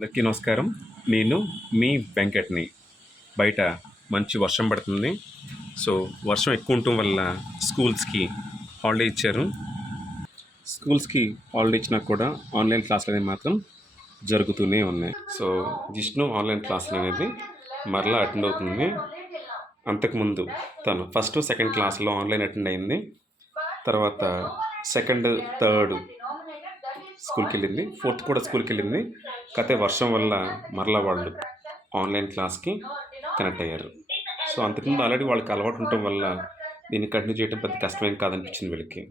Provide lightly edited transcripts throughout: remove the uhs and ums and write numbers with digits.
అందరికీ నమస్కారం. నేను మీ వెంకట్‌ని. బయట మంచి వర్షం పడుతుంది. సో, వర్షం ఎక్కువ ఉండటం వల్ల స్కూల్స్‌కి హాలిడే ఇచ్చారు. స్కూల్స్‌కి హాలిడే ఇచ్చినా కూడా ఆన్‌లైన్ క్లాసులనేవి మాత్రం జరుగుతూనే ఉన్నాయి. సో, జిష్ణు ఆన్‌లైన్ క్లాసులనేది మరలా అటెండ్ అవుతుంది. అంతకుముందు తను ఫస్ట్, సెకండ్ క్లాస్‌లో ఆన్‌లైన్ అటెండ్ అయింది. తర్వాత సెకండ్, థర్డ్ స్కూల్‌కెళ్ళింది. ఫోర్త్ కూడా స్కూల్‌కెళ్ళింది. కాకపోతే వర్షం వల్ల మరలా వాళ్ళు ఆన్‌లైన్ క్లాస్‌కి కనెక్ట్ అయ్యారు. సో, అంతకుముందు ఆల్రెడీ వాళ్ళకి అలవాటు ఉండటం వల్ల దీన్ని కంటిన్యూ చేయడం పెద్ద కష్టమేం కాదనిపించింది వీళ్ళకి.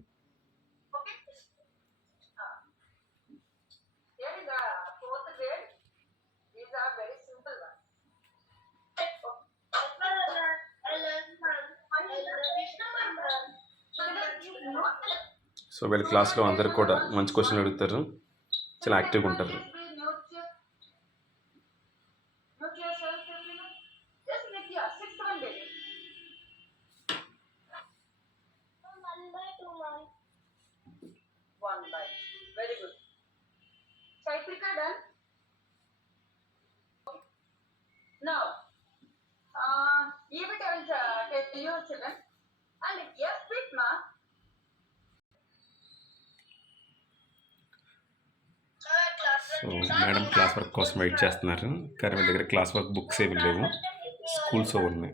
సో, వీళ్ళ క్లాస్‌లో అందరూ కూడా మంచి క్వెషన్‌లు అడుగుతారు. చాలా యాక్టివ్‌గా ఉంటారు. సో, మేడం క్లాస్ వర్క్ కోసం వెయిట్ చేస్తున్నారు. కానీ వీళ్ళ దగ్గర క్లాస్ వర్క్ బుక్స్ ఏమి లేవు. స్కూల్స్ ఉన్నాయి.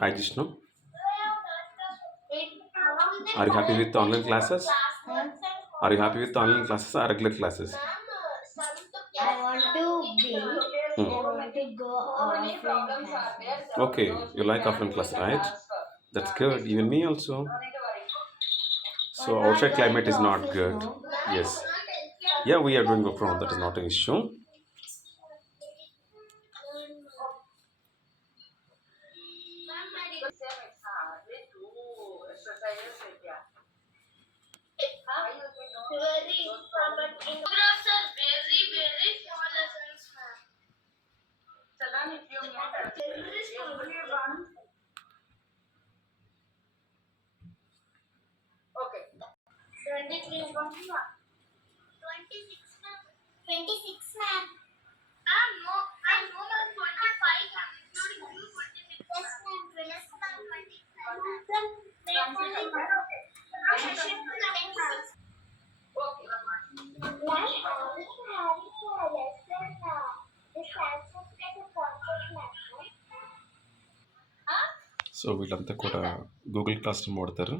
హాయ్ Jishnu. Are you happy with online classes? Are you happy with online classes or regular classes? I want to go offline classes. Okay, you like offline class, right? That's good. Even me also. So outside climate is not good. Yes. Yeah, we are doing work from home. That is not an issue. Photographs are very small lessons, ma'am. Okay. 23 1 26 ma'am. 26 ma'am. No, I know ma'am. 25 ma'am. Including you 26. Yes ma'am. Yes ma'am. 25 ma'am. So వీళ్ళంతా కూడా Google class room వాడతారు.